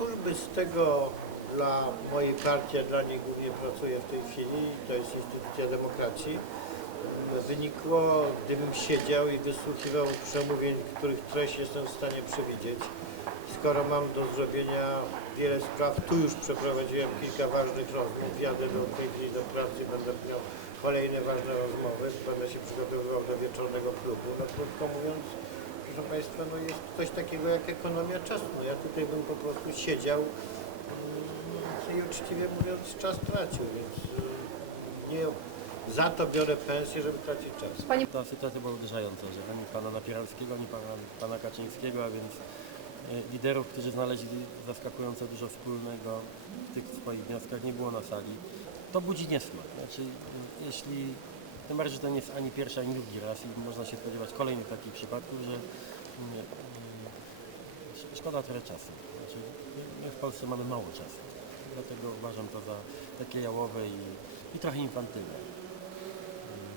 Cóż by z tego dla mojej partii, a dla niej głównie pracuję w tej chwili, to jest instytucja demokracji, wynikło, gdybym siedział i wysłuchiwał przemówień, których treść jestem w stanie przewidzieć. Skoro mam do zrobienia wiele spraw, tu już przeprowadziłem kilka ważnych rozmów, jadę do tej chwili do pracy, będę miał kolejne ważne rozmowy, będę się przygotowywał do wieczornego klubu. No krótko mówiąc, proszę Państwa, no jest coś takiego jak ekonomia czasu. No ja tutaj bym po prostu siedział mm, i uczciwie mówiąc czas tracił, więc y, nie za to biorę pensję, żeby tracić czas. Ta sytuacja była uderzająca, że ani pana Napieralskiego, ani pana, pana Kaczyńskiego, a więc e, liderów, którzy znaleźli zaskakująco dużo wspólnego w tych swoich wnioskach, nie było na sali. To budzi niesmak. Znaczy, e, jeśli, tym bardziej, że to nie jest ani pierwszy, ani drugi raz i można się spodziewać kolejnych takich przypadków, że mm, sz- szkoda trochę czasu. Znaczy, my w Polsce mamy mało czasu. Dlatego uważam to za takie jałowe i, i trochę infantylne.